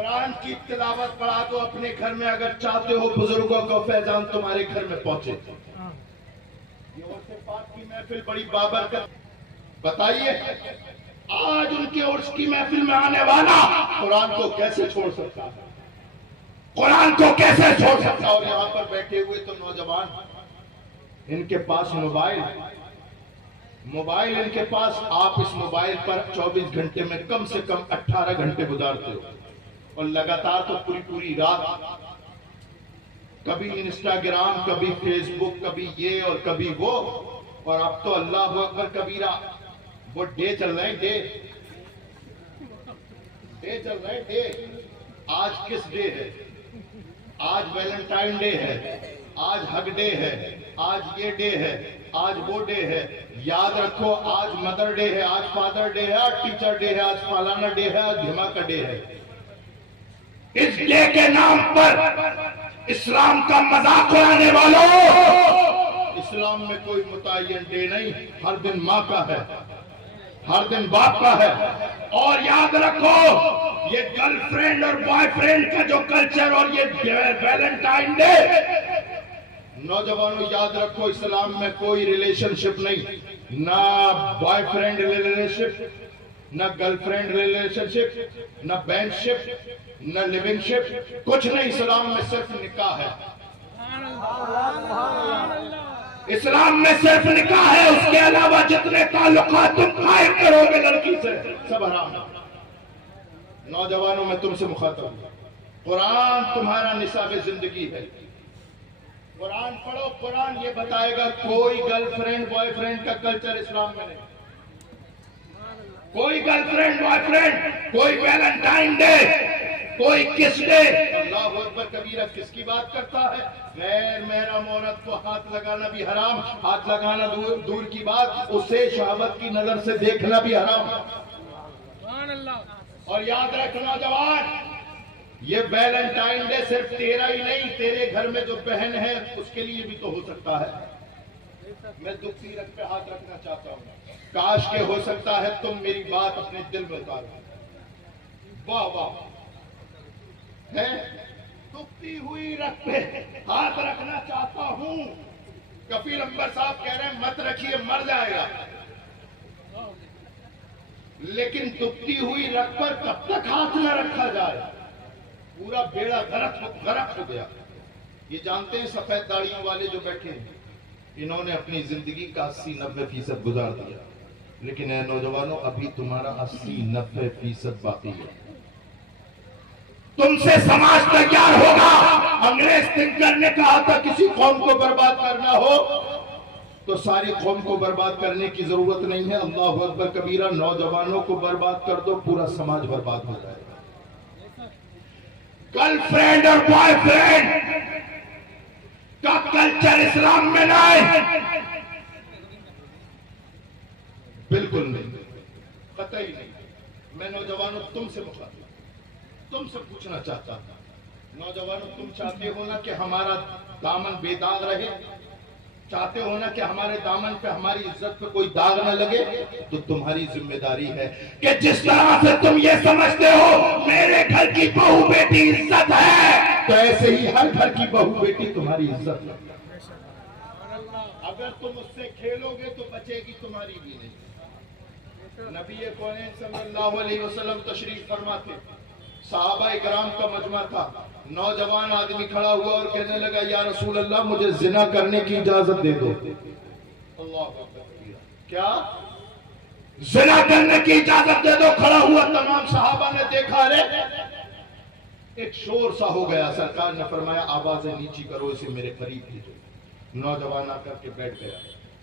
قرآن کی تلاوت پڑھا دو اپنے گھر میں، اگر چاہتے ہو بزرگوں کو فیضان تمہارے گھر میں پہنچے۔ یہ عرس پاک کی محفل بڑی بابرکت، بتائیے آج ان کے عرس کی محفل میں آنے والا قرآن کو کیسے چھوڑ سکتا ہے؟ قرآن کو کیسے چھوڑ سکتا؟ اور یہاں پر بیٹھے ہوئے تو نوجوان، ان کے پاس موبائل ان کے پاس، آپ اس موبائل پر 24 گھنٹے میں کم سے کم 18 گھنٹے گزارتے ہو، اور لگاتار تو پوری رات، کبھی انسٹاگرام، کبھی فیس بک، کبھی یہ اور کبھی وہ، اور اب تو اللہ اکبر کبیرہ وہ ڈے چل رہے ہیں، ڈے چل رہے ہیں۔ آج کس ڈے ہے؟ آج ویلنٹائن ڈے ہے، آج ہگ ڈے ہے، آج یہ ڈے ہے، آج وہ ڈے ہے۔ یاد رکھو آج مدر ڈے ہے، آج فادر ڈے ہے، آج ٹیچر ڈے ہے، آج فلانا ڈے ہے، آج دھماکہ ڈے ہے۔ اس ڈے کے نام پر اسلام کا مذاق اڑانے والوں، اسلام میں کوئی متعین ڈے نہیں، ہر دن ماں کا ہے، ہر دن باپ کا ہے۔ اور یاد رکھو یہ گرل فرینڈ اور بوائے فرینڈ کا جو کلچر اور یہ ویلنٹائن ڈے، نوجوانوں یاد رکھو اسلام میں کوئی ریلیشن شپ نہیں، نہ بوائے فرینڈ ریلیشن شپ، نہ گرل فرینڈ ریلیشن شپ، نہ بینڈ شپ، نہ لیونگ شپ، کچھ نہیں۔ اسلام میں صرف نکاح ہے، اسلام میں صرف نکاح ہے، اس کے علاوہ جتنے تعلقات تم قائم کرو گے لڑکی سے سب حرام ہے۔ نوجوانوں میں تم سے مخاطب ہوں، قرآن تمہارا نصاب زندگی ہے، قرآن پڑھو۔ قرآن یہ بتائے گا کوئی گرل فرینڈ بوائے فرینڈ کا کلچر اسلام میں نہیں، کوئی گرل فرینڈ بوائے فرینڈ، کوئی ویلنٹائن ڈے، کوئی کس ڈے۔ اللہ اکبر کبیرہ کس کی بات کرتا ہے؟ غیر محرم عورت کو ہاتھ لگانا بھی حرام، ہاتھ لگانا دور کی بات، اسے شہوت کی نظر سے دیکھنا بھی حرام۔ اور یاد رکھ نوجوان، یہ ویلنٹائن ڈے صرف تیرا ہی نہیں، تیرے گھر میں جو بہن ہے اس کے لیے بھی تو ہو سکتا ہے۔ میں دکھ سیرت پہ ہاتھ رکھنا چاہتا ہوں، کاش کہ ہو سکتا ہے تم میری بات اپنے دل میں اتارو۔ واہ واہ ہے، دکھتی ہوئی رکھ پہ ہاتھ رکھنا چاہتا ہوں۔ کفیل امبر صاحب کہہ رہے ہیں مت رکھیے مر جائے گا، لیکن دکھتی ہوئی رکھ پر کب تک ہاتھ نہ رکھا جائے؟ پورا بیڑا غرق ہو گیا۔ یہ جانتے ہیں سفید داڑیوں والے جو بیٹھے ہیں، انہوں نے اپنی زندگی کا 80-90% گزار دیا، لیکن اے نوجوانوں ابھی تمہارا 80-90% باقی ہے۔ تم سے سماج تیار ہوگا۔ انگریز تنکر نے کہا تھا کسی قوم کو برباد کرنا ہو تو ساری قوم کو برباد کرنے کی ضرورت نہیں ہے۔ اللہ اکبر کبیرہ، نوجوانوں کو برباد کر دو پورا سماج برباد ہو جائے گا۔ گرل فرینڈ اور بوائے فرینڈ کا کلچر اسلام میں نہیں، بالکل نہیں، قطعی نہیں۔ میں نوجوانوں تم سے مخاطب، تم سے پوچھنا چاہتا ہوں، نوجوانوں تم چاہتے ہو نا کہ ہمارا دامن بے داغ رہے؟ چاہتے ہو نا کہ ہمارے دامن پہ ہماری عزت پہ کوئی داغ نہ لگے؟ تو تمہاری ذمہ داری ہے کہ جس طرح سے تم یہ سمجھتے ہو میرے گھر کی بہو بیٹی عزت ہے، تو ایسے ہی ہر گھر کی بہو بیٹی تمہاری عزت ہے۔ اگر تم اس سے کھیلو گے تو بچے گی تمہاری بھی نہیں۔ نبی کونین صلی اللہ علیہ وسلم تشریف فرما تھے، صحابہ اکرام کا مجمع تھا، نوجوان آدمی کھڑا ہوا اور کہنے لگا یا رسول اللہ مجھے زنا کرنے کی اجازت دے دو۔ اللہ اکبر، کیا زنا کرنے کی اجازت دے دو؟ کھڑا ہوا، تمام صحابہ نے دیکھا، رے ایک شور سا ہو گیا، سرکار نے فرمایا آوازیں نیچی کرو، اسے میرے قریب لیجو۔ نوجوان آ کر کے بیٹھ گیا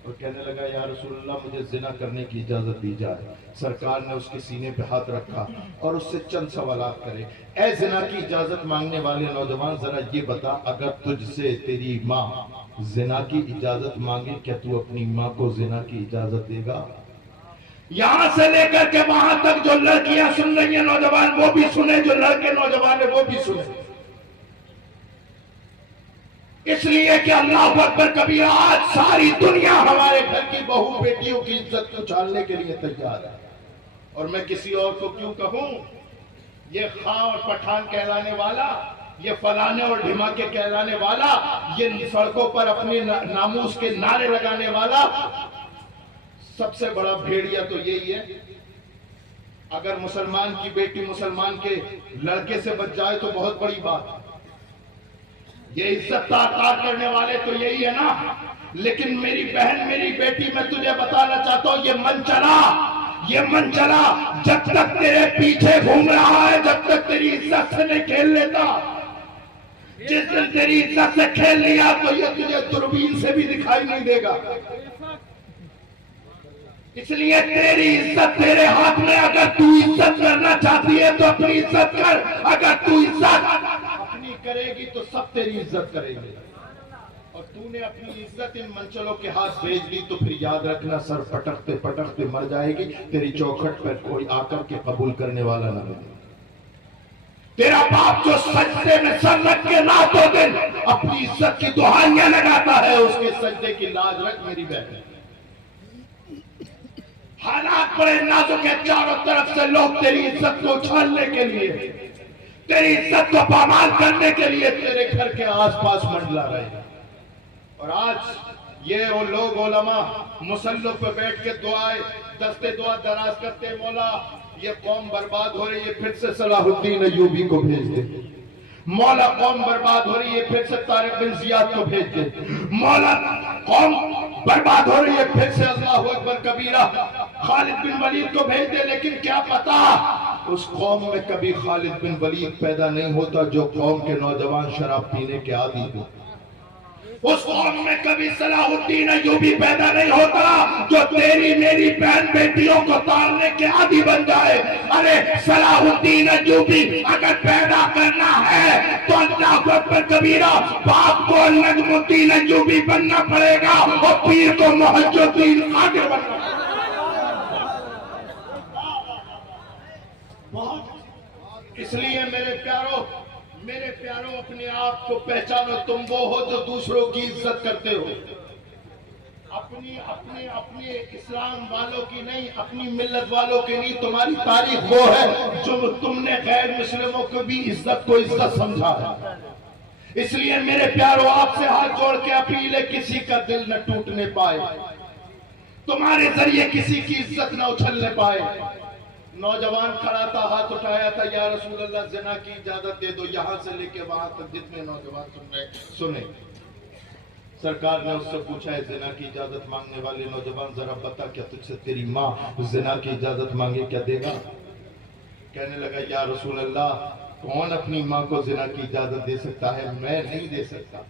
اور کہنے لگا یا رسول اللہ مجھے زنا کرنے کی اجازت دی جائے۔ سرکار نے اس کے سینے پہ ہاتھ رکھا اور اس سے چند سوالات کرے، اے زنا کی اجازت مانگنے والے نوجوان ذرا یہ بتا، اگر تجھ سے تیری ماں زنا کی اجازت مانگے کیا تو اپنی ماں کو زنا کی اجازت دے گا؟ یہاں سے لے کر کے وہاں تک جو لڑکیاں سن رہی ہیں نوجوان وہ بھی سنیں، جو لڑکے نوجوان ہیں وہ بھی سنیں، اس لیے کہ اللہ اکبر کبیرہ آج ساری دنیا ہمارے گھر کی بہو بیٹیوں کی عزت کو چھالنے کے لیے تیار ہے۔ اور میں کسی اور کو کیوں کہوں، یہ خاں اور پٹھان کہلانے والا، یہ فلانے اور ڈھماکے کہلانے والا، یہ سڑکوں پر اپنے ناموس کے نعرے لگانے والا، سب سے بڑا بھیڑیا تو یہی ہے۔ اگر مسلمان کی بیٹی مسلمان کے لڑکے سے بچ جائے تو بہت بڑی بات، یہ عزت تار کرنے والے تو یہی ہے نا۔ لیکن میری بہن، میری بیٹی، میں تجھے بتانا چاہتا ہوں، یہ من چلا جب تک تیرے پیچھے گھوم رہا ہے، جب تک تیری عزت سے نہیں کھیل لیتا۔ جس دن تیری عزت سے کھیل لیا تو یہ تجھے دوربین سے بھی دکھائی نہیں دے گا۔ اس لیے تیری عزت تیرے ہاتھ میں، اگر تو عزت کرنا چاہتی ہے تو اپنی عزت کر، اگر تو عزت اپنی کرے گی تو سب تیری عزت کرے گی، اور تو نے اپنی عزت ان منچلوں کے ہاتھ بھیج دی تو پھر یاد رکھنا سر پٹکتے پٹکتے مر جائے گی، تیری چوکھٹ پر کوئی آ کر کے قبول کرنے والا نہ ملے۔ تیرا باپ جو سجدے میں سر رکھ کے رات و دن اپنی عزت کی دہائیاں لگاتا ہے، اس کے سجدے کی لاج رکھ میری بہن۔ حالات بڑے نازک ہیں، چاروں طرف سے لوگ تیری عزت کو اچھالنے کے لیے، تیری عزت کو پامال کرنے کے لیے تیرے گھر کے آس پاس منڈلا رہے ہیں۔ اور آج یہ وہ لوگ علماء مصلوں پہ بیٹھ کے دعائیں دستے دعا دراز کرتے، مولا یہ قوم برباد ہو رہی ہے، پھر سے صلاح الدین ایوبی کو بھیج دے۔ مولا قوم برباد ہو رہی ہے، پھر سے طارق بن زیاد کو بھیج دے۔ مولا قوم برباد ہو رہی ہے، پھر سے اللہ اکبر کبیرہ خالد بن ولید کو بھیج دے۔ لیکن کیا پتا اس قوم میں کبھی خالد بن ولید پیدا نہیں ہوتا جو قوم کے نوجوان شراب پینے کے عادی ہو۔ اس قوم میں کبھی صلاح الدین ایوبی پیدا نہیں ہوتا جو تیری میری بہن بیٹیوں کو تارنے کے عادی بن جائے۔ ارے صلاح الدین ایوبی اگر پیدا کرنا ہے تو اللہ اکبر کبیرہ باپ کو نجم الدین ایوبی بننا پڑے گا، اور پیر کو محج الدین قادر بننا پڑے گا۔ اس لیے میرے پیاروں اپنے آپ کو پہچانو، تم وہ ہو جو دوسروں کی عزت کرتے ہو، اپنے اسلام والوں کی نہیں، اپنی ملت والوں کی نہیں۔ تمہاری تاریخ وہ ہے جو تم نے غیر مسلموں کو بھی عزت کو عزت سمجھا ہے۔ اس لیے میرے پیاروں آپ سے ہاتھ جوڑ کے اپیل ہے، کسی کا دل نہ ٹوٹنے پائے، تمہارے ذریعے کسی کی عزت نہ اچھلنے پائے۔ نوجوان کھڑا تھا، ہاتھ اٹھایا تھا، یا رسول اللہ زنا کی اجازت دے دو، یہاں سے لے کے وہاں تک جتنے نوجوان سن رہے سنیں۔ سرکار نے اس سے پوچھا ہے زنا کی اجازت مانگنے والے نوجوان ذرا بتا کیا تجھ سے تیری ماں زنا کی اجازت مانگے کیا دے گا؟ کہنے لگا یا رسول اللہ کون اپنی ماں کو زنا کی اجازت دے سکتا ہے؟ میں نہیں دے سکتا۔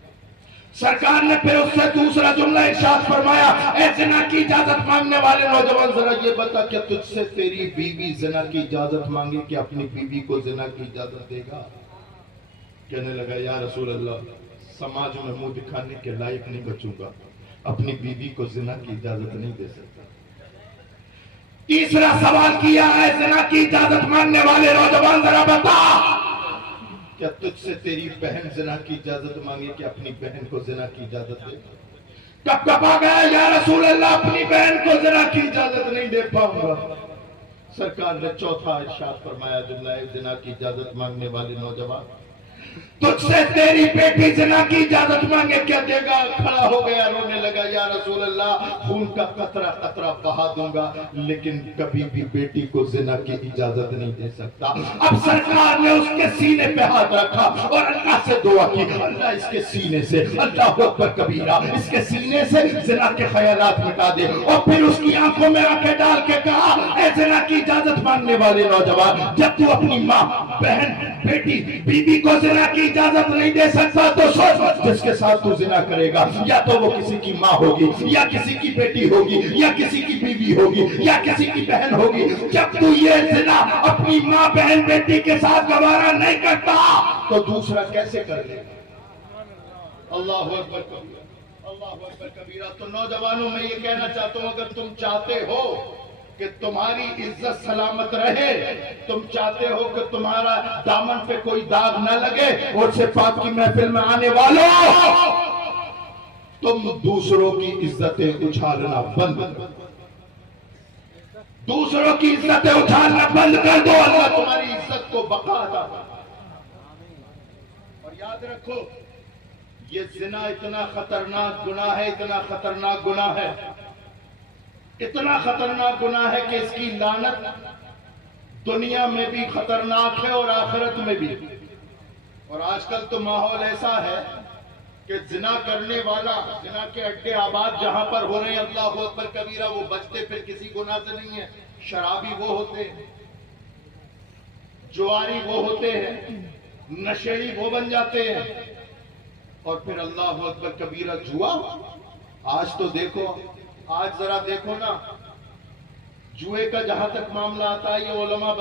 سرکار نے پھر اس سے دوسرا جملہ ارشاد فرمایا، اے زنا کی اجازت مانگنے والے نوجوان ذرا یہ بتا کیا تجھ سے تیری بیوی زنا کی اجازت مانگے کہ اپنی بیوی کو زنا کی اجازت دے گا؟ کہنے لگا یا رسول اللہ سماج میں منہ دکھانے کے لائق نہیں بچوں گا، اپنی بیوی کو زنا کی اجازت نہیں دے سکتا۔ تیسرا سوال کیا ہے، زنا کی اجازت مانگنے والے نوجوان ذرا بتا کیا تجھ سے تیری بہن زنا کی اجازت مانگے کہ اپنی بہن کو زنا کی اجازت دے؟ کب کب آ گیا یا رسول اللہ اپنی بہن کو زنا کی اجازت نہیں دے پاؤں گا۔ سرکار نے چوتھا ارشاد فرمایا جملہ زنا کی اجازت مانگنے والے نوجوان تجھ سے تیری بیٹی زنا کی اجازت مانگے کیا دے گا؟ کھڑا ہو گیا، رونے لگا، یا رسول اللہ خون کا قطرہ قطرہ بہا دوں گا لیکن کبھی بھی بیٹی کو زنا کی اجازت نہیں دے سکتا۔ اب سرکار نے اس کے سینے پہ ہاتھ رکھا اور اللہ سے دعا کی، اللہ اس کے سینے سے، اللہ اکبر کبیرہ، اس کے سینے سے زنا کے خیالات مٹا دے۔ اور پھر اس کی آنکھوں میں آنکھیں ڈال کے کہا، اے زنا کی اجازت مانگنے والے نوجوان، جب تو اپنی ماں، بہن، بیٹی، بیوی کو زنا کی اجازت نہیں دے سکتا تو سوچ جس کے ساتھ تو زنا کرے گا یا تو وہ کسی کی ماں ہوگی یا کسی کی بیٹی ہوگی یا کسی کی بیوی ہوگی یا کسی کی بہن ہوگی۔ جب تو یہ زنا اپنی ماں، بہن، بیٹی کے ساتھ گوارا نہیں کرتا تو دوسرا کیسے کر لے گا؟ اللہ اکبر کبیرہ، اللہ اکبر کبیرہ۔ تو نوجوانوں میں یہ کہنا چاہتا ہوں اگر تم چاہتے ہو کہ تمہاری عزت سلامت رہے، تم چاہتے ہو کہ تمہارا دامن پہ کوئی داغ نہ لگے، اور سے پاک کی محفل میں آنے والوں تم دوسروں کی عزتیں اچھالنا بند کر دو، دوسروں کی عزتیں اچھالنا بند کر دو، اللہ تمہاری عزت کو بقا ہے۔ اور یاد رکھو یہ زنا اتنا خطرناک گناہ ہے، اتنا خطرناک گناہ ہے، اتنا خطرناک گناہ ہے کہ اس کی لعنت دنیا میں بھی خطرناک ہے اور آخرت میں بھی۔ اور آج کل تو ماحول ایسا ہے کہ زنا کرنے والا، زنا کے اڈے آباد جہاں پر ہو رہے ہیں، اللہ اکبر کبیرہ، وہ بچتے پھر کسی گناہ سے نہیں ہے۔ شرابی وہ ہوتے ہیں، جواری وہ ہوتے ہیں، نشیڑی وہ بن جاتے ہیں، اور پھر اللہ اکبر کبیرہ جوا۔ آج تو دیکھو، آج ذرا دیکھو نا، جوئے کا جہاں تک معاملہ آتا ہے، یہ علماء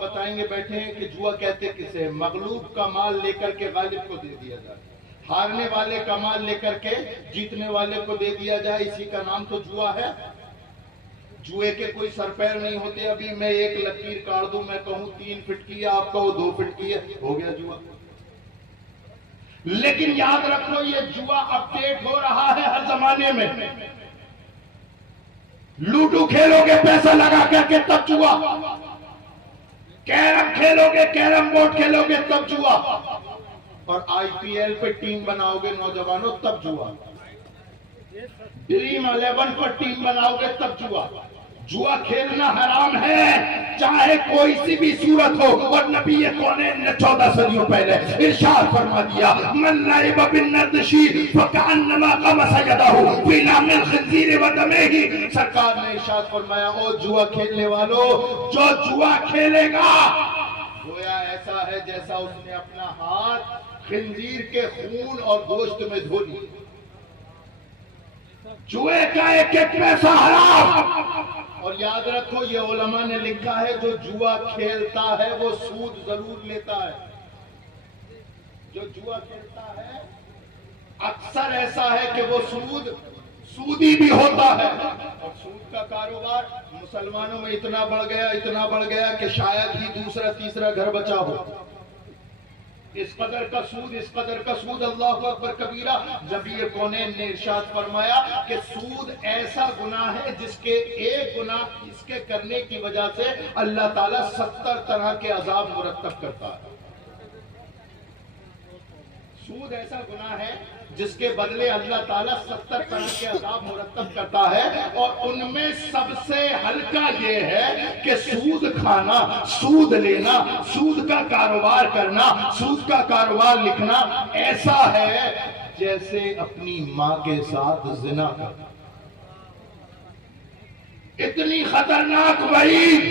بتائیں گے بیٹھے ہیں کہ جوا کہتے کسے؟ مغلوب کا مال لے کر کے غالب کو دے دیا جائے، ہارنے والے کا مال لے کر کے جیتنے والے کو دے دیا جائے، اسی کا نام تو جوا ہے۔ جوئے کے کوئی سر پیر نہیں ہوتے۔ ابھی میں ایک لکیر کاٹ دوں، میں کہوں 3 فٹ کی ہے، آپ کہو 2 فٹ کی ہے، ہو گیا جوا۔ لیکن یاد رکھو یہ جوا اپڈیٹ ہو رہا ہے ہر زمانے میں۔ لوڈو کھیلو گے پیسہ لگا کر کے تب جوا، کیرم کھیلو گے، کیرم بورڈ کھیلو گے تب جوا، اور آئی پی ایل پہ ٹیم بناؤ گے نوجوانوں تب جوا، ڈریم 11 پر ٹیم بناؤ گے تب جوا۔ جوا کھیلنا حرام ہے چاہے کوئی سی بھی صورت ہو، اور نبی کونین نے 14 صدیوں پہلے ارشاد فرما دیا، من لعب بالنردشی فکأنما غمس یدہ فی لحم الخنزیر ودمہ۔ سرکار نے ارشاد فرمایا، او جوا کھیلنے والو، جو جوا کھیلے گا گویا ایسا ہے جیسا اس نے اپنا ہاتھ خنزیر کے خون اور گوشت میں دھو لیا۔ جوئے کا ایک ایک پیسہ حرام۔ اور یاد رکھو یہ علماء نے لکھا ہے، جو جوا کھیلتا ہے وہ سود ضرور لیتا ہے۔ جو جوا کھیلتا ہے اکثر ایسا ہے کہ وہ سودی بھی ہوتا ہے۔ اور سود کا کاروبار مسلمانوں میں اتنا بڑھ گیا کہ شاید ہی دوسرا تیسرا گھر بچا ہو۔ اس قدر کا سود، اللہ اکبر کبیرہ۔ نبی کونین نے ارشاد فرمایا کہ سود ایسا گناہ ہے جس کے ایک گناہ اس کے کرنے کی وجہ سے اللہ تعالیٰ 70 طرح کے عذاب مرتب کرتا ہے۔ سود ایسا گناہ ہے جس کے بدلے اللہ تعالیٰ 70 طرح کے عذاب مرتب کرتا ہے، اور ان میں سب سے ہلکا یہ ہے کہ سود کھانا، سود لینا، سود کا کاروبار کرنا، سود کا کاروبار لکھنا ایسا ہے جیسے اپنی ماں کے ساتھ زنا کرنا۔ اتنی خطرناک وعید۔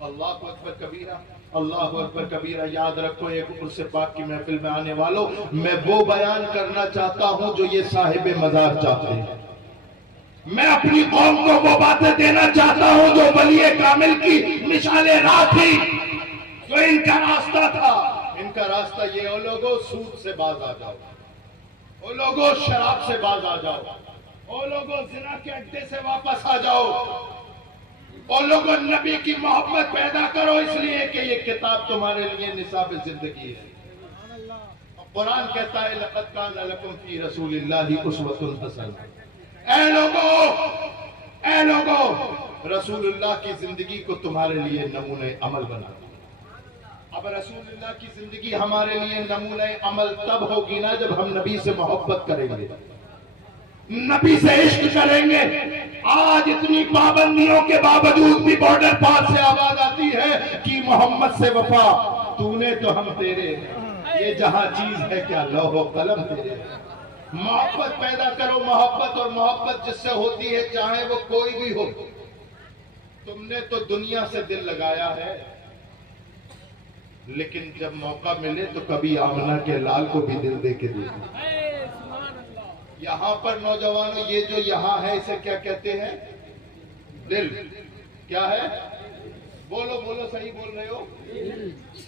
اللہ اکبر کبیرہ، اللہ اکبر کبیرہ۔ یاد رکھو ایک عرس پاک کی محفل میں آنے والوں، میں وہ بیان کرنا چاہتا ہوں جو یہ صاحب مزار چاہتے ہیں۔ میں اپنی قوم کو وہ باتیں دینا چاہتا ہوں جو ولی کامل کی مشعل راہ تھی، جو ان کا راستہ تھا۔ ان کا راستہ یہ، او لوگوں سود سے باز آ جاؤ، او لوگوں شراب سے باز آ جاؤ، او لوگوں زنا کے اڈے سے واپس آ جاؤ، اور لوگوں نبی کی محبت پیدا کرو، اس لیے کہ یہ کتاب تمہارے لیے نصاب زندگی ہے۔ قرآن کہتا ہے لَقَدْ كَانَ لَكُمْ فِي رَسُولِ اللَّهِ أُسْوَةٌ حَسَنَةٌ۔ اے لوگوں رسول اللہ کی زندگی کو تمہارے لیے نمونہ عمل بنا۔ اب رسول اللہ کی زندگی ہمارے لیے نمونہ عمل تب ہوگی نا جب ہم نبی سے محبت کریں گے، نبی سے عشق کریں گے۔ آج اتنی پابندیوں کے باوجود بھی بارڈر پار سے آواز آتی ہے کہ محمد سے وفا، تو نے تو ہم تیرے، یہ جہاں چیز ہے کیا لوح و قلم تیرے۔ محبت پیدا کرو، محبت، اور محبت جس سے ہوتی ہے چاہے وہ کوئی بھی ہو۔ تم نے تو دنیا سے دل لگایا ہے، لیکن جب موقع ملے تو کبھی آمنہ کے لال کو بھی دل دے کے دیکھو۔ یہاں پر نوجوانوں یہ جو یہاں ہے اسے کیا کہتے ہیں؟ دل۔ کیا ہے؟ بولو صحیح بول رہے ہو؟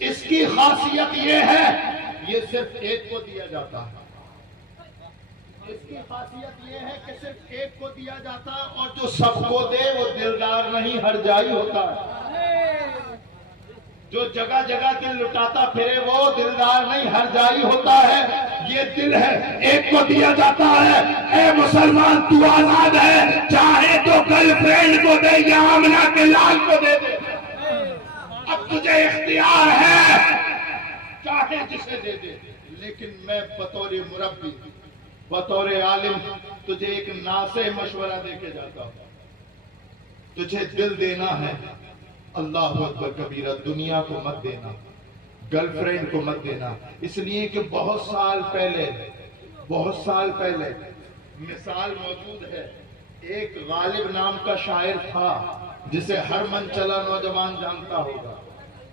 اس کی خاصیت یہ ہے، یہ صرف ایک کو دیا جاتا ہے۔ اس کی خاصیت یہ ہے کہ صرف ایک کو دیا جاتا ہے، اور جو سب کو دے وہ دلدار نہیں، ہر جائی ہوتا ہے۔ جو جگہ جگہ دل لٹاتا پھرے وہ دلدار نہیں، ہر جائی ہوتا ہے۔ یہ دل ہے، ایک کو دیا جاتا ہے۔ اے مسلمان تو آزاد ہے، چاہے تو گرل فرینڈ کو دے یا آمنہ کے لال کو دے دے۔ اب تجھے اختیار ہے، چاہے جسے دے دے، لیکن میں بطور مربی، بطور عالم تجھے ایک ناصح مشورہ دے کے جاتا ہوں. تجھے دل دینا ہے، اللہ اکبر کبیرہ، دنیا کو مت دینا، گرل فرینڈ کو مت دینا. اس لیے کہ بہت سال پہلے مثال موجود ہے. ایک غالب نام کا شاعر تھا جسے ہر من چلا نوجوان جانتا ہوگا.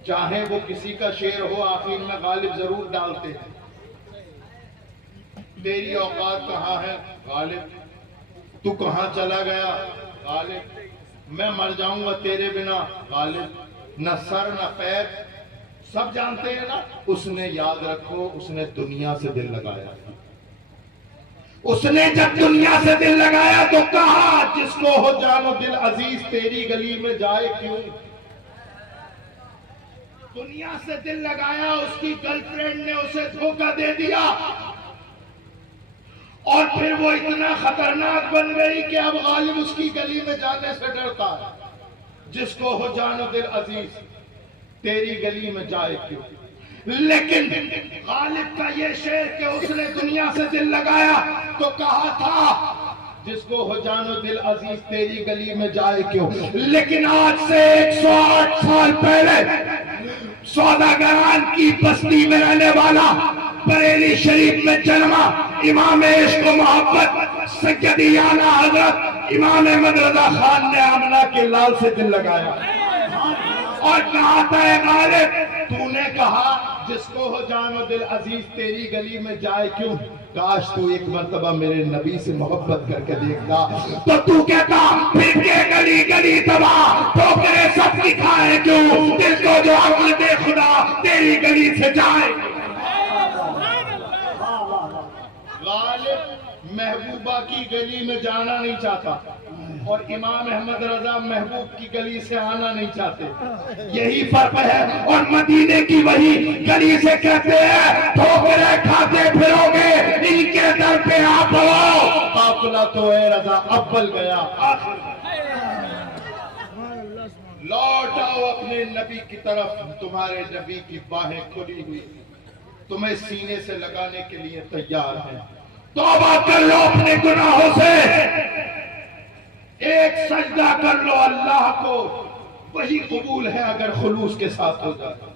چاہے وہ کسی کا شعر ہو، آخر میں غالب ضرور ڈالتے ہیں. تیری اوقات کہاں ہے غالب؟ تو کہاں چلا گیا غالب؟ میں مر جاؤں گا تیرے بنا غالب. نہ سر نہ پیر، سب جانتے ہیں نا. اس نے، یاد رکھو، اس نے دنیا سے دل لگایا. اس نے جب دنیا سے دل لگایا تو کہا جس کو ہو جان و دل عزیز تیری گلی میں جائے کیوں. دنیا سے دل لگایا، اس کی گرل فرینڈ نے اسے دھوکہ دے دیا، اور پھر وہ اتنا خطرناک بن گئی کہ اب غالب اس کی گلی میں جانے سے ڈرتا ہے. جس کو ہو جان و دل عزیز تیری گلی میں جائے کیوں. لیکن غالب کا یہ شعر کہ اس نے دنیا سے دل لگایا تو کہا تھا جس کو ہو جان و دل عزیز تیری گلی میں جائے کیوں. لیکن آج سے 108 سال پہلے سوداگران کی بستی میں رہنے والا، بریلی شریف میں جنما امام عشق و محبت سیدی اعلیٰ حضرت امام احمد رضا خان نے آمنہ کے لال سے دل لگایا اور کہا تھا اے غالب، تو نے کہا جس کو ہو جان و دل عزیز تیری گلی میں جائے کیوں. کاش تو ایک مرتبہ میرے نبی سے محبت کر کے دیکھتا تو تو کہتا پھر کے گلی گلی تباہ ٹھوکریں سب کی کھائے کیوں. دل کو جو عقل دے خدا تیری گلی سے جائے. غالب محبوبہ کی گلی میں جانا نہیں چاہتا اور امام احمد رضا محبوب کی گلی سے آنا نہیں چاہتے. یہی فرق ہے. اور مدینے کی وہی گلی سے کہتے ہیں ٹھوکریں کھاتے پھرو گے ان کے در پہ آ پڑو. قافلہ تو اے رضا اول گیا آخر. لوٹ آؤ اپنے نبی کی طرف، تمہارے نبی کی باہیں کھلی ہوئی تمہیں سینے سے لگانے کے لیے تیار ہیں. توبہ کر لو اپنے گناہوں سے، ایک سجدہ کر لو اللہ کو، وہی قبول ہے اگر خلوص کے ساتھ ہو جائے.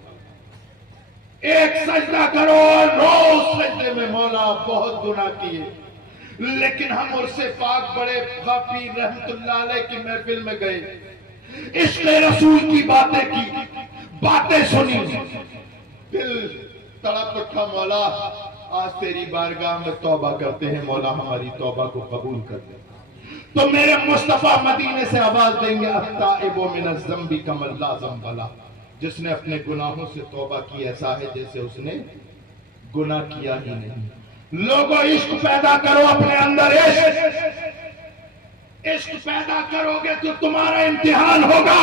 ایک سجدہ کرو اور روز سجدے میں مولا بہت گناہ کیے، لیکن ہم اور سے پاک بڑے غافی رحمت اللہ علیہ کی محفل میں گئے، عشق رسول کی باتیں کی، باتیں سنی، دل تڑپ اٹھا مولا آج تیری بارگاہ میں توبہ کرتے ہیں، مولا ہماری توبہ کو قبول کر دے. تو میرے مصطفیٰ مدینے سے آواز دیں گے التائب من الذنب کمن لا ذنب لہ. جس نے اپنے گناہوں سے توبہ کی ایسا ہے جیسے اس نے گناہ کیا ہی نہیں. لوگوں عشق پیدا کرو اپنے اندر، عشق پیدا کرو گے تو تمہارا امتحان ہوگا.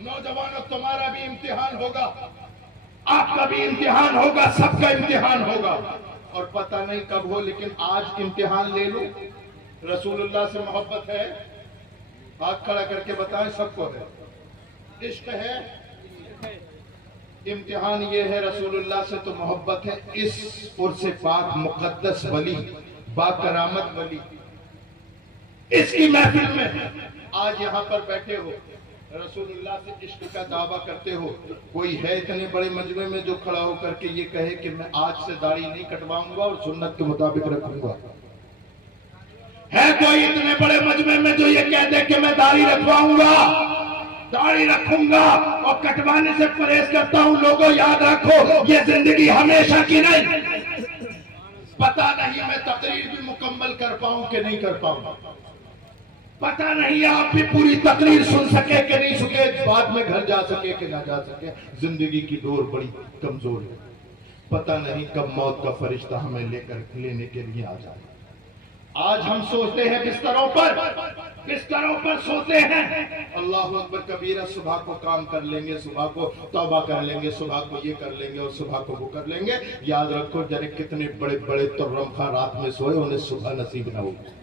نوجوانوں تمہارا بھی امتحان ہوگا، آپ کا بھی امتحان ہوگا، سب کا امتحان ہوگا. اور پتہ نہیں کب ہو، لیکن آج امتحان لے لو. رسول اللہ سے محبت ہے؟ ہاتھ کھڑا کر کے بتائیں سب کو ہے. عشق ہے؟ امتحان یہ ہے رسول اللہ سے تو محبت ہے. اس عرص پاک مقدس ولی، با کرامت ولی، اس کی محفل میں آج یہاں پر بیٹھے ہو، رسول اللہ سے عشق کا دعویٰ کرتے ہو. کوئی ہے اتنے بڑے مجمع میں جو کھڑا ہو کر کے یہ کہے کہ میں آج سے داڑھی نہیں کٹواؤں گا اور سنت کے مطابق رکھوں گا؟ ہے کوئی اتنے بڑے مجمع میں جو یہ کہہ دے کہ میں داڑھی رکھواؤں گا، داڑھی رکھوں گا اور کٹوانے سے پرہیز کرتا ہوں؟ لوگوں یاد رکھو یہ زندگی ہمیشہ کی نہیں. پتہ نہیں میں تقریر بھی مکمل کر پاؤں کہ نہیں کر پاؤں، پتہ نہیں آپ بھی پوری تقریر سن سکے کہ نہیں سکے، بعد میں گھر جا سکے کہ نہ جا سکے. زندگی کی ڈور بڑی کمزور ہے، پتہ نہیں کب موت کا فرشتہ ہمیں لینے کے لیے آ جائے. آج ہم سوچتے ہیں بستروں پر سوتے ہیں. اللہ اکبر کبیرہ، صبح کو کام کر لیں گے، صبح کو توبہ کر لیں گے، صبح کو یہ کر لیں گے اور صبح کو وہ کر لیں گے. یاد رکھو جانے کتنے بڑے بڑے ترم خان رات میں سوئے، انہیں صبح نصیب نہ ہوگی.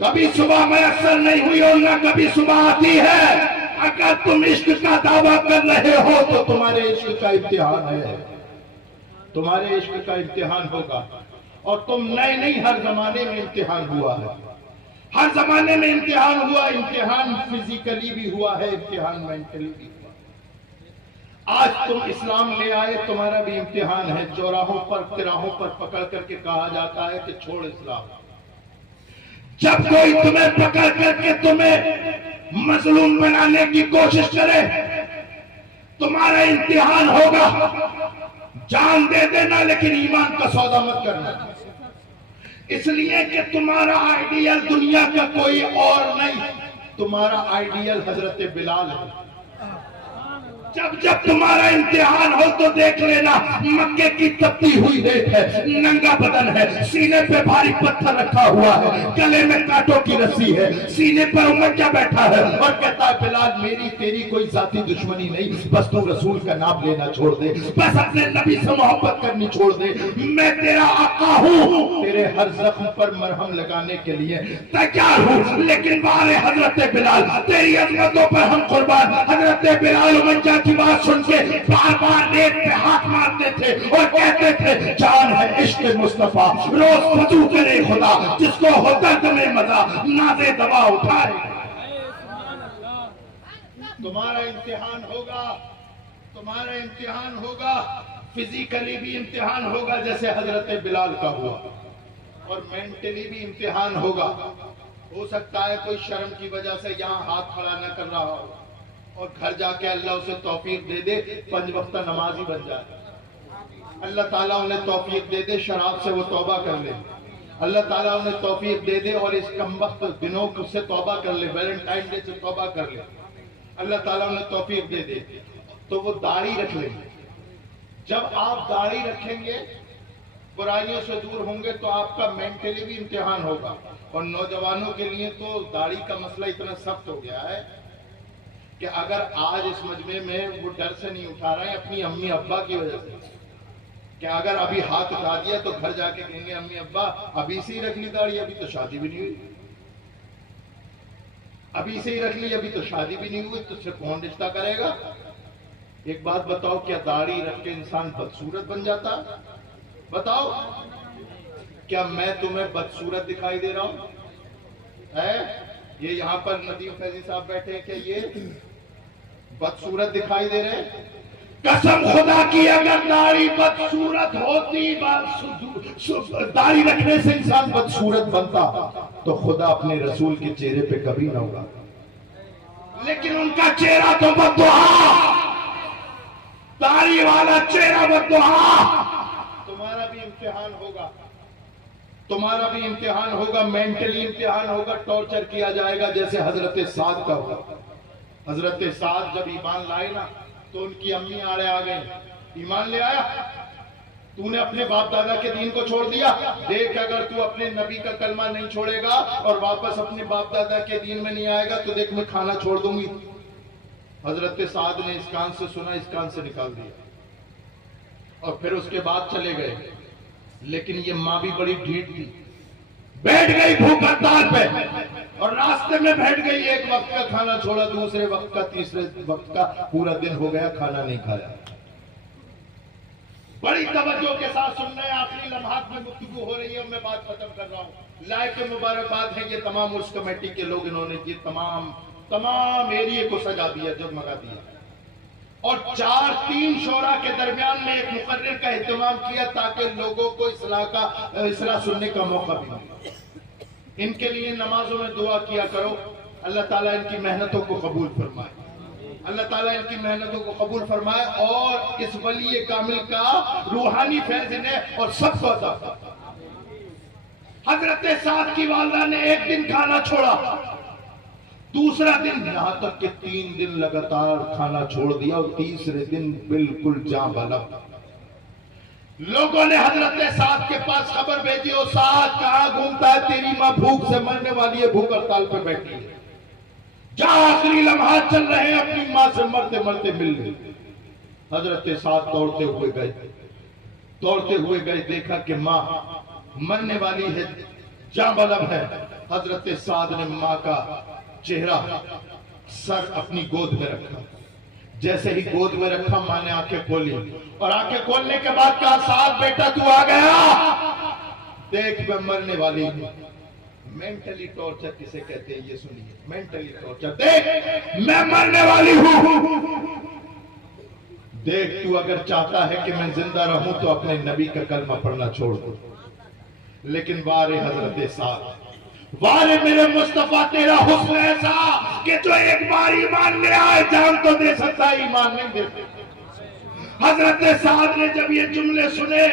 کبھی صبح میسر نہیں ہوئی اور نہ کبھی صبح آتی ہے. اگر تم عشق کا دعویٰ کر رہے ہو تو تمہارے عشق کا امتحان ہے، تمہارے عشق کا امتحان ہوگا، اور تم نئے نہیں، ہر زمانے میں امتحان ہوا ہے، ہر زمانے میں امتحان ہوا، امتحان فزیکلی بھی ہوا ہے، امتحان مینٹلی بھی ہوا۔ آج تم اسلام لے آئے، تمہارا بھی امتحان ہے، چوراہوں پر تراہوں پر پکڑ کر کے کہا جاتا ہے کہ چھوڑ اسلام۔ جب کوئی تمہیں پکڑ کر کے تمہیں مظلوم بنانے کی کوشش کرے، تمہارا امتحان ہوگا، جان دے دینا لیکن ایمان کا سودا مت کرنا، اس لیے کہ تمہارا آئیڈیل دنیا کا کوئی اور نہیں، تمہارا آئیڈیل حضرت بلال ہے۔ جب جب تمہارا امتحان ہو تو دیکھ لینا، مکے کی تپتی ہوئی ریت ہے، ننگا بدن ہے، سینے پہ بھاری پتھر رکھا ہوا ہے، گلے میں کانٹوں کی رسی ہے، سینے پر امیہ بیٹھا ہے اور کہتا ہے بلال میری تیری کوئی ذاتی دشمنی نہیں، بس تو رسول کا نام لینا چھوڑ دے، بس اپنے نبی سے محبت کرنی چھوڑ دے، میں تیرا آقا ہوں، تیرے ہر زخم پر مرہم لگانے کے لیے تیار ہوں، لیکن بارے حضرت بلال تیری عظمتوں پر ہم قربان۔ حضرت بلال امیہ کی بات سن کے بار بار ریت پہ ہاتھ مارتے تھے اور کہتے تھے جان ہے عشق مصطفیٰ، روز وضو کرے خدا، جس کو ہو درد میں مزہ نازے دوا اٹھائے۔ تمہارا امتحان ہوگا، تمہارا امتحان ہوگا، فزیکلی بھی امتحان ہوگا جیسے حضرت بلال کا ہوا، اور مینٹلی بھی امتحان ہوگا۔ ہو سکتا ہے کوئی شرم کی وجہ سے یہاں ہاتھ کھڑا نہ کر رہا ہو، اور گھر جا کے اللہ اسے توفیق دے دے 5 وقت نمازی بن جائے، اللہ تعالیٰ انہیں توفیق دے دے شراب سے وہ توبہ کر لے، اللہ تعالیٰ انہیں توفیق دے دے اور اس کم وقت دنوں سے توبہ کر لے، ویلنٹائن ڈے سے توبہ کر لے، اللہ تعالیٰ انہیں توفیق دے دے تو وہ داڑھی رکھ لیں۔ جب آپ داڑھی رکھیں گے، برائیوں سے دور ہوں گے، تو آپ کا مینٹلی بھی امتحان ہوگا۔ اور نوجوانوں کے لیے تو داڑھی کا مسئلہ اتنا سخت ہو گیا ہے کہ اگر آج اس مجمع میں وہ ڈر سے نہیں اٹھا رہے ہیں اپنی امی ابا کی وجہ سے، کہ اگر ابھی ہاتھ اٹھا دیا تو گھر جا کے کہیں گے امی ابا ابھی سے ہی رکھ لی داڑھی، ابھی تو شادی بھی نہیں ہوئی، ابھی سے ہی رکھ لی، ابھی تو شادی بھی نہیں ہوئی، تو اس سے کون رشتہ کرے گا؟ ایک بات بتاؤ، کیا داڑھی رکھ کے انسان بدصورت بن جاتا؟ بتاؤ، کیا میں تمہیں بدصورت دکھائی دے رہا ہوں؟ ہے یہ یہاں پر ندیم فیضی صاحب بیٹھے ہیں، کہ یہ بدصورت دکھائی دے رہے ہیں؟ قسم خدا کی اگر داڑھی بدصورت ہوتی، داڑھی رکھنے سے انسان بدصورت بنتا، تو خدا اپنے رسول کے چہرے پہ کبھی نہ ہوگا، لیکن ان کا چہرہ تو بددعا، داڑھی والا چہرہ بددعا۔ تمہارا بھی امتحان ہوگا، تمہارا بھی امتحان ہوگا، مینٹلی امتحان ہوگا، ٹارچر کیا جائے گا جیسے حضرت سعد کا ہوا۔ حضرت سعد جب ایمان لائے نا تو ان کی امی آڑے آ گئیں، ایمان لے آیا، تو نے اپنے باپ دادا کے دین کو چھوڑ دیا، دیکھ اگر تو اپنے نبی کا کلمہ نہیں چھوڑے گا اور واپس اپنے باپ دادا کے دین میں نہیں آئے گا تو دیکھ میں کھانا چھوڑ دوں گی۔ حضرت سعد نے اس کان سے سنا، اس کان سے نکال دیا، اور پھر اس کے بعد چلے گئے۔ لیکن یہ ماں بھی بڑی ڈھیٹ تھی، بیٹھ گئی بھوک ہڑتال پہ، اور راستے میں بیٹھ گئی، ایک وقت کا کھانا چھوڑا، دوسرے وقت کا، تیسرے وقت کا، پورا دن ہو گیا کھانا نہیں کھایا۔ بڑی توجہ کے ساتھ سننا ہے، آخری لمحات میں گفتگو ہو رہی ہے اور میں بات ختم کر رہا ہوں۔ لائف کے مبارکباد ہے یہ تمام اس کمیٹی کے لوگ، انہوں نے یہ تمام ایریے کو سجا دیا، جگمگا دیا، اور 3 شورا کے درمیان میں ایک مقرر کا اہتمام کیا تاکہ لوگوں کو اصلاح سننے کا موقع ملے۔ ان کے لیے نمازوں میں دعا کیا کرو، اللہ تعالیٰ ان کی محنتوں کو قبول فرمائے، اللہ تعالیٰ ان کی محنتوں کو قبول فرمائے، اور اس ولی کامل کا روحانی فیض انہیں اور سب کو عطا فرمائے۔ حضرت سعد کی والدہ نے ایک دن کھانا چھوڑا، دوسرا دن، یہاں تک کہ 3 دن لگاتار کھانا چھوڑ دیا، اور تیسرے دن بالکل جاں بلب۔ لوگوں نے حضرت سعد کے پاس خبر بھیجی، اور سعد کہاں گھومتا ہے، تیری ماں بھوک سے مرنے والی ہے، بھوک ہڑتال پہ بیٹھی ہے، جہاں آخری لمحات چل رہے ہیں، اپنی ماں سے مرتے مرتے مل گئے۔ حضرت سعد دوڑتے ہوئے گئے، دیکھا کہ ماں مرنے والی ہے، جاں بلب ہے۔ حضرت سعد نے ماں کا چہرہ سر اپنی گود میں رکھا. جیسے ہی گود میں رکھا ماں نے آنکھیں کھولی اور آنکھیں کھولنے کے بعد کہا صاحب بیٹا تو آ گیا, دیکھ میں مرنے والی ہوں. مینٹلی ٹارچر کسے کہتے ہیں یہ سنیے, مینٹلی ٹارچر. دیکھ میں مرنے والی ہوں, دیکھ تو اگر چاہتا ہے کہ میں زندہ رہوں تو اپنے نبی کا کلمہ پڑھنا چھوڑ دو. لیکن وارے حضرت سعد, وارے میرے مصطفیٰ تیرا حسن ایسا کہ جو ایک بار ایمان لے آئے جان تو دے سکتا ہے, ایمان نہیں دے سکتا. حضرت سعد نے جب یہ جملے سنے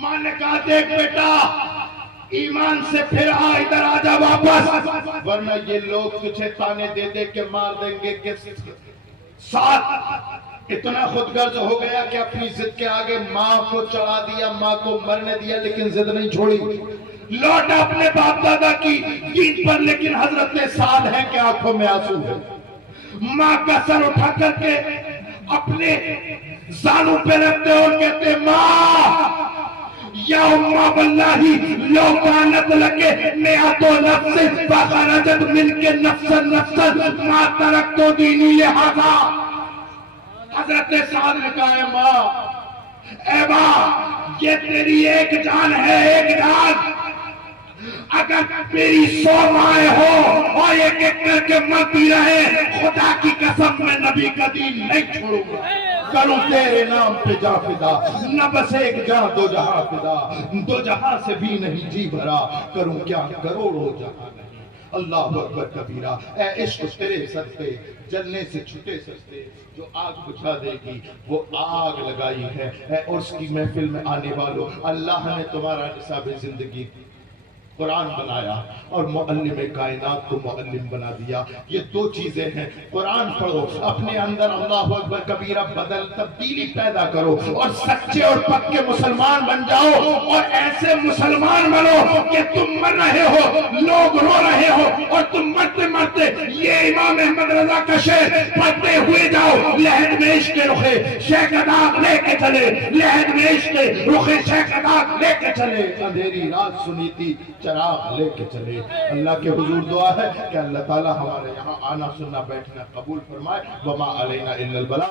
ماں نے کہا دیکھ بیٹا ایمان سے پھر ادھر آجا واپس, ورنہ یہ لوگ تجھے تانے دے دے کے مار دیں گے. کہ سعد اتنا خود غرض ہو گیا کہ اپنی ضد کے آگے ماں کو چڑھا دیا, ماں کو مرنے دیا, لیکن ضد نہیں چھوڑی. لوٹا اپنے باپ دادا کی دین پر, لیکن حضرت سعد ہے کہ آنکھوں میں آنسو ہے. ماں کا سر اٹھا کر کے اپنے زانوں پہ رکھتے اور کہتے ماں یا امہ واللہ لو کانت لکے میاتو نفس فخرجت من کے نفسا نفسا ما ترکتو دینی لہذا. حضرت سعد نے کہا ہے ماں, اے ماں یہ تیری ایک جان ہے, ایک جان. اگر میری 100 مائیں ہو اور ایک ایک کر کے مرتی رہے, خدا کی قسم میں نبی کا دین نہیں چھوڑوں گا. کروں تیرے نام پہ جا فدا, نہ بس ایک جہاں دو جہاں فدا, دو جہاں سے بھی نہیں جی بھرا, کروں کیا کروڑوں جہاں نہیں. اللہ اکبر کبیرہ. اے عشق تیرے سر پہ جلنے سے چھٹے سستے, جو آگ بجھا دے گی وہ آگ لگائی ہے. اے اس کی محفل میں آنے والوں, اللہ نے تمہارا نصاب زندگی قرآن بنایا اور معلم کائنات کو معلم بنا دیا. یہ دو چیزیں ہیں, قرآن پڑھو, اپنے اندر اللہ اکبر کبیرہ بدل تبدیلی پیدا کرو اور سچے اور پکے مسلمان بن جاؤ. اور ایسے مسلمان بنو کہ تم مر رہے ہو, لوگ رو رہے ہو, اور تم مرتے مرتے یہ امام احمد رضا کا شعر پڑھتے ہوئے جاؤ, لہد میں عشق رخے شیخ اداغ لے کے چلے, لہد میں عشق رخے شیخ اداغ لے کے چلے, اندھیری رات سنی تھی چراغ لے کے چلے. اللہ کے حضور دعا ہے کہ اللہ تعالی ہمارے یہاں آنا سننا بیٹھنا قبول فرمائے. وما علینا الا البلاغ.